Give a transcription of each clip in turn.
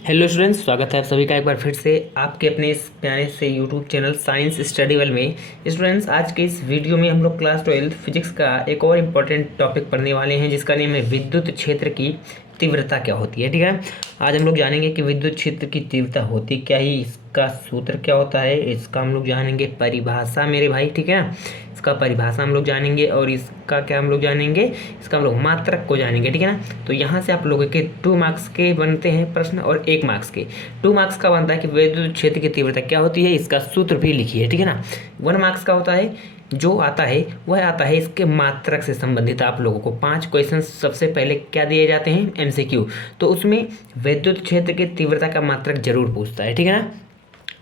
Hello students, स्वागत है आप सभी का एक बार फिर से आपके अपने इस प्यारे से YouTube channel science study world में। स्टूडेंट्स, आज के इस वीडियो में हम लोग क्लास 12 फिजिक्स का एक और इम्पॉर्टेंट टॉपिक पढ़ने वाले हैं, जिसका नेम है विद्युत क्षेत्र की तीव्रता क्या होती है। ठीक है, आज हम लोग जानेंगे कि विद्युत क्षेत्र की तीव्रता होती क्या ही, इसका सूत्र क्या होता है, इसका हम लोग जानेंगे परिभाषा मेरे भाई। ठीक है, इसका परिभाषा हम लोग जानेंगे और इसका क्या हम लोग जानेंगे, इसका हम लोग मात्रक को जानेंगे। ठीक है ना, तो यहाँ से आप लोगों के 2 मार्क्स के बनते हैं प्रश्न और 1 मार्क्स के। 2 मार्क्स का बनता है कि विद्युत क्षेत्र की तीव्रता क्या होती है, इसका सूत्र भी लिखिए। ठीक है ना, 1 मार्क्स का होता है, जो आता है वह आता है इसके मात्रक से संबंधित। आप लोगों को 5 क्वेश्चन सबसे पहले क्या दिए जाते हैं, एमसीक्यू, तो उसमें विद्युत क्षेत्र की तीव्रता का मात्रक जरूर पूछता है। ठीक है ना,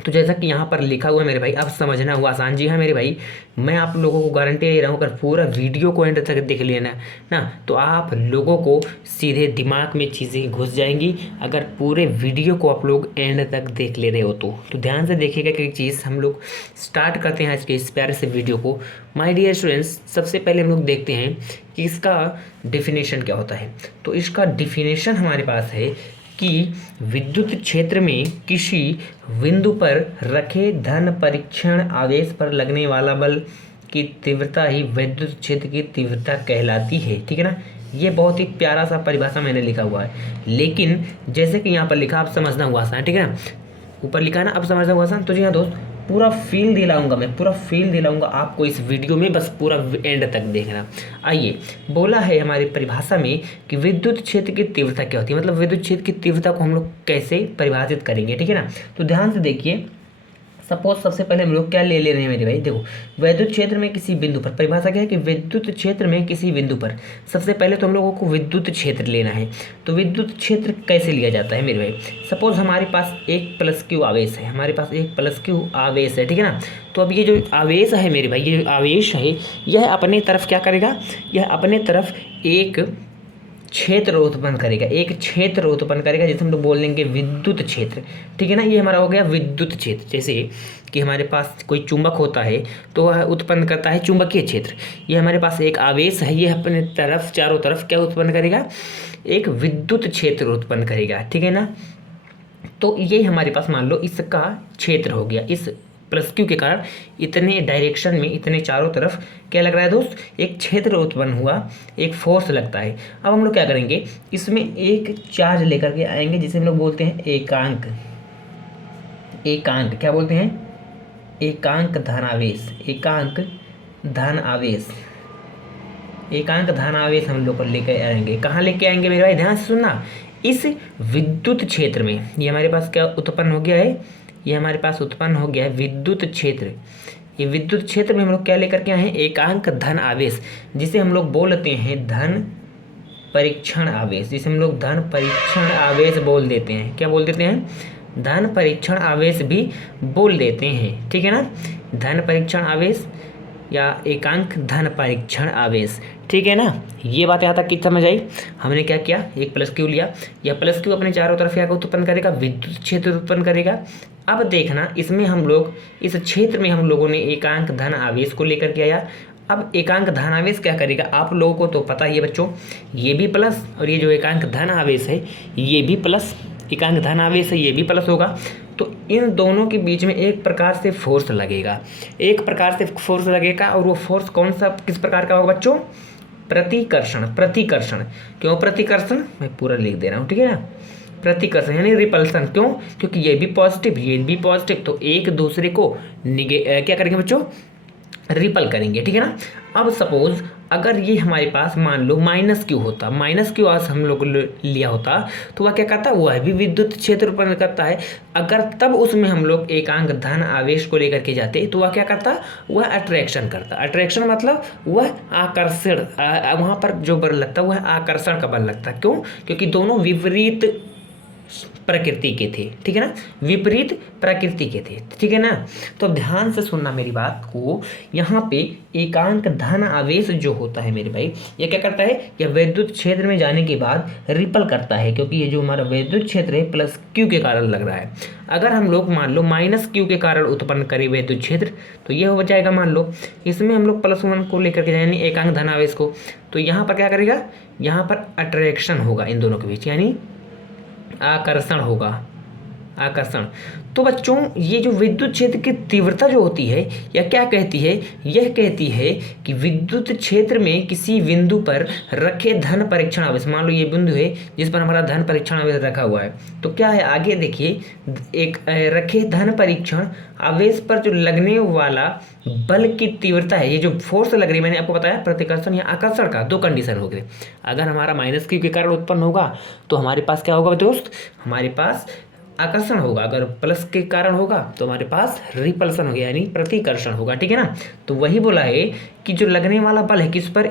तो जैसा कि यहाँ पर लिखा हुआ है मेरे भाई, अब समझना हुआ आसान। जी हाँ मेरे भाई, मैं आप लोगों को गारंटी दे रहा हूँ, अगर पूरा वीडियो को एंड तक देख लेना ना, तो आप लोगों को सीधे दिमाग में चीज़ें घुस जाएंगी, अगर पूरे वीडियो को आप लोग एंड तक देख ले रहे हो तो ध्यान से देखिएगा कि चीज़ हम लोग स्टार्ट करते हैं आज के इस प्यारे से वीडियो को। माय डियर स्टूडेंट्स, सबसे पहले हम लोग देखते हैं कि इसका डिफिनेशन क्या होता है। तो इसका डिफिनेशन हमारे पास है कि विद्युत क्षेत्र में किसी बिंदु पर रखे धन परीक्षण आवेश पर लगने वाला बल की तीव्रता ही विद्युत क्षेत्र की तीव्रता कहलाती है। ठीक है ना, ये बहुत ही प्यारा सा परिभाषा मैंने लिखा हुआ है, लेकिन जैसे कि यहाँ पर लिखा, आप समझना हुआ आसान। ठीक है ना, ऊपर लिखा है ना, अब समझना हुआ आसान। तो जी हाँ दोस्त, पूरा फील दिलाऊंगा मैं, पूरा फील दिलाऊंगा आपको इस वीडियो में, बस पूरा एंड तक देखना। आइए, बोला है हमारी परिभाषा में कि विद्युत क्षेत्र की तीव्रता क्या होती है, मतलब विद्युत क्षेत्र की तीव्रता को हम लोग कैसे परिभाषित करेंगे। ठीक है ना, तो ध्यान से देखिए। सपोज सबसे पहले हम लोग क्या ले रहे हैं मेरे भाई, देखो, विद्युत क्षेत्र में किसी बिंदु पर, परिभाषा क्या है कि विद्युत क्षेत्र में किसी बिंदु पर, सबसे पहले तो हम लोगों को विद्युत क्षेत्र लेना है। तो विद्युत क्षेत्र कैसे लिया जाता है मेरे भाई, सपोज हमारे पास एक प्लस क्यू आवेश है, हमारे पास एक प्लस क्यू आवेश है। ठीक है ना, तो अब ये जो आवेश है मेरे भाई, ये जो आवेश है, यह अपने तरफ क्या करेगा, यह अपने तरफ एक क्षेत्र उत्पन्न करेगा, एक क्षेत्र उत्पन्न करेगा, जिसे हम लोग बोल देंगे विद्युत क्षेत्र। ठीक है ना, ये हमारा हो गया विद्युत क्षेत्र। जैसे कि हमारे पास कोई चुंबक होता है तो वह उत्पन्न करता है चुंबकीय क्षेत्र, ये हमारे पास एक आवेश है, ये अपने तरफ चारों तरफ क्या उत्पन्न करेगा, एक विद्युत क्षेत्र उत्पन्न करेगा। ठीक है ना, तो ये हमारे पास मान लो इसका क्षेत्र हो गया, इस प्लस क्यू के कारण इतने डायरेक्शन में, इतने चारों तरफ क्या लग रहा है दोस्त, एक क्षेत्र उत्पन्न हुआ, एक फोर्स लगता है। अब हम लोग क्या करेंगे, इसमें एक चार्ज लेकर के आएंगे, जिसे हम लोग बोलते हैं एकांक। एकांक क्या बोलते हैं, एकांक धनावेश, एकांक धन आवेश, एकांक धन आवेश हम लोग लेकर आएंगे। कहाँ लेके आएंगे मेरे भाई, ध्यान से सुनना। इस विद्युत क्षेत्र में ये हमारे पास क्या उत्पन्न हो गया है, ये हमारे पास उत्पन्न हो गया है विद्युत क्षेत्र। ये विद्युत क्षेत्र में हम लोग क्या लेकर के आए हैं, एकांक धन आवेश, जिसे हम लोग बोलते हैं धन परीक्षण आवेश, जिसे हम लोग धन परीक्षण आवेश बोल देते हैं। क्या बोल देते हैं, धन परीक्षण आवेश भी बोल देते हैं। ठीक है ना, धन परीक्षण आवेश या एकांक धन परीक्षण आवेश। ठीक है ना, ये बात यहाँ तक की समझ आई। हमने क्या किया, एक प्लस क्यू लिया, यह प्लस क्यू अपने चारों तरफ क्या उत्पन्न करेगा, विद्युत क्षेत्र उत्पन्न करेगा। अब देखना, इसमें हम लोग, इस क्षेत्र में हम लोगों ने एकांक धन आवेश को लेकर के आया। अब एकांक धन आवेश क्या करेगा, आप लोगों को तो पता ही है बच्चों, ये भी प्लस और ये जो एकांक धन आवेश है ये भी प्लस, एकांक धन आवेश है ये भी प्लस होगा। तो इन दोनों के बीच में एक प्रकार से फोर्स लगेगा, एक प्रकार से फोर्स लगेगा, और वो फोर्स कौन सा, किस प्रकार का होगा बच्चों, प्रतिकर्षण। प्रतिकर्षण क्यों, प्रतिकर्षण मैं पूरा लिख दे रहा हूँ। ठीक है ना, प्रतिकर्षण यानी रिपल्सन। क्यों, क्योंकि ये भी पॉजिटिव ये भी पॉजिटिव, तो एक दूसरे को क्या करेंगे बच्चों, रिपल करेंगे। ठीक है ना, अब सपोज अगर ये हमारे पास मान लो माइनस क्यू होता, माइनस क्यू आज हम लोग लिया होता, तो वह क्या करता, वह भी विद्युत क्षेत्र उत्पन्न करता है। अगर तब उसमें हम लोग एकांक धन आवेश को लेकर के जाते तो वह क्या करता, वह अट्रैक्शन करता। अट्रैक्शन मतलब वह आकर्षण, वहाँ पर जो बल लगता वह आकर्षण का बल लगता। क्यों, क्योंकि दोनों विपरीत प्रकृति के थे। ठीक है ना, विपरीत प्रकृति के थे। ठीक है ना, तो अब ध्यान से सुनना मेरी बात को। यहाँ पे एकांक धन आवेश जो होता है मेरे भाई, ये क्या करता है, यह विद्युत क्षेत्र में जाने के बाद रिपल करता है, क्योंकि ये जो हमारा विद्युत क्षेत्र है प्लस क्यू के कारण लग रहा है। अगर हम लोग मान लो माइनस क्यू के कारण उत्पन्न करें विद्युत क्षेत्र, तो ये हो जाएगा, मान लो इसमें हम लोग प्लस 1 को लेकर के जाए, यानी एकांक धन आवेश को, तो यहाँ पर क्या करेगा, यहाँ पर अट्रैक्शन होगा इन दोनों के बीच, यानी आकर्षण होगा, आकर्षण। तो बच्चों ये जो विद्युत क्षेत्र की तीव्रता जो होती है यह क्या कहती है, यह कहती है कि विद्युत क्षेत्र में किसी बिंदु पर रखे धन परीक्षण आवेश, मान लो ये बिंदु है जिस पर हमारा धन परीक्षण आवेश रखा हुआ है, तो क्या है आगे देखिए, एक रखे धन परीक्षण आवेश पर जो लगने वाला बल की तीव्रता है, ये जो फोर्स लग रही है, मैंने आपको बताया प्रतिकर्षण या आकर्षण का दो कंडीशन हो गए। अगर हमारा माइनस क्यू के कारण उत्पन्न होगा तो हमारे पास क्या होगा दोस्त, हमारे पास आकर्षण होगा, अगर प्लस के कारण होगा तो हमारे पास रिपल्सन हो गया यानी प्रतिकर्षण होगा, ठीक है ना। तो वही बोला है कि जो लगने वाला बल है किस पर,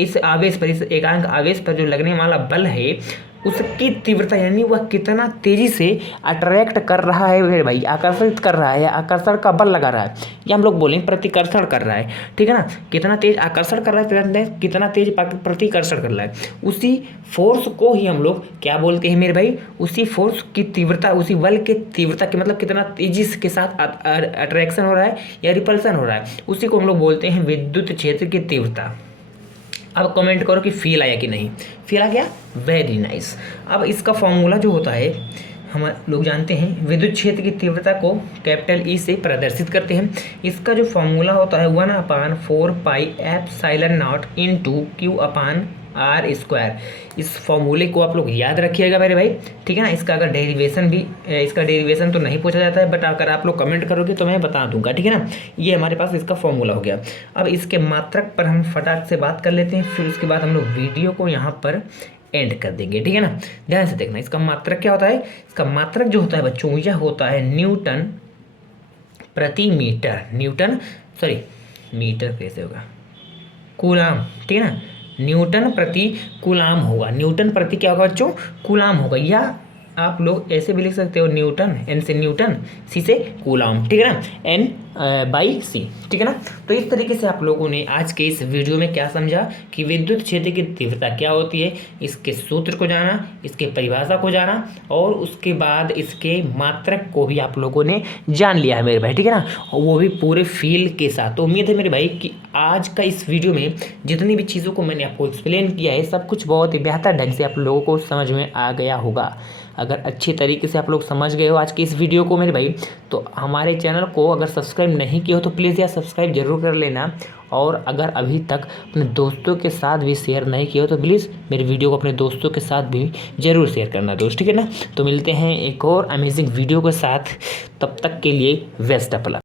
इस आवेश पर, इस एकांक आवेश पर जो लगने वाला बल है उसकी तीव्रता यानी वह कितना तेजी से अट्रैक्ट कर रहा है मेरे भाई, आकर्षित कर रहा है, आकर्षण का बल लगा रहा है, या हम लोग बोलें प्रतिकर्षण कर रहा है, ठीक है ना। कितना तेज आकर्षण कर रहा है, कितना तेज प्रतिकर्षण कर रहा है, उसी फोर्स को ही हम लोग क्या बोलते हैं मेरे भाई, उसी फोर्स की तीव्रता, उसी बल की तीव्रता के मतलब कितना तेजी के साथ अट्रैक्शन हो रहा है या रिपल्सन हो रहा है, उसी को हम लोग बोलते हैं विद्युत क्षेत्र की तीव्रता। अब कमेंट करो कि फील आया कि नहीं, फील आ गया, वेरी नाइस। अब इसका फॉर्मूला जो होता है हम लोग जानते हैं, विद्युत क्षेत्र की तीव्रता को कैपिटल ई से प्रदर्शित करते हैं। इसका जो फॉर्मूला होता है 1/4 pi epsilon naught into Q upon R square. इस फॉर्मूले को आप लोग याद रखिएगा मेरे भाई, ठीक है ना। इसका अगर इसका डेरिवेशन तो नहीं पूछा जाता है, बट अगर आप लोग कमेंट करोगे तो मैं बता दूंगा, ठीक है ना। ये हमारे पास इसका फॉर्मूला हो गया। अब इसके मात्रक पर हम फटाक से बात कर लेते हैं, फिर उसके बाद हम लोग वीडियो को यहाँ पर एंड कर देंगे, ठीक है ना। ध्यान से देखना, इसका मात्रक क्या होता है, इसका मात्रक जो होता है बच्चों यह होता है न्यूटन प्रति मीटर, मीटर कैसे होगा, कूलाम, ठीक है ना, न्यूटन प्रति कूलाम होगा, न्यूटन प्रति क्या होगा बच्चों, कूलाम होगा, या आप लोग ऐसे भी लिख सकते हो न्यूटन, एन से न्यूटन, सी से कूलाम, ठीक है ना, एन बाई सी, ठीक है ना। तो इस तरीके से आप लोगों ने आज के इस वीडियो में क्या समझा कि विद्युत क्षेत्र की तीव्रता क्या होती है, इसके सूत्र को जाना, इसके परिभाषा को जाना, और उसके बाद इसके मात्रक को भी आप लोगों ने जान लिया है मेरे भाई, ठीक है ना, और वो भी पूरे फील के साथ। तो उम्मीद है मेरे भाई कि आज का इस वीडियो में जितनी भी चीज़ों को मैंने आपको एक्सप्लेन किया है सब कुछ बहुत ही बेहतर ढंग से आप लोगों को समझ में आ गया होगा। अगर अच्छी तरीके से आप लोग समझ गए हो आज की इस वीडियो को मेरे भाई, तो हमारे चैनल को अगर सब्सक्राइब नहीं किया हो तो प्लीज़ यार सब्सक्राइब जरूर कर लेना, और अगर अभी तक अपने दोस्तों के साथ भी शेयर नहीं किया हो तो प्लीज़ मेरे वीडियो को अपने दोस्तों के साथ भी ज़रूर शेयर करना दोस्त, ठीक है ना। तो मिलते हैं एक और अमेजिंग वीडियो के साथ, तब तक के लिए बेस्ट ऑफ लक।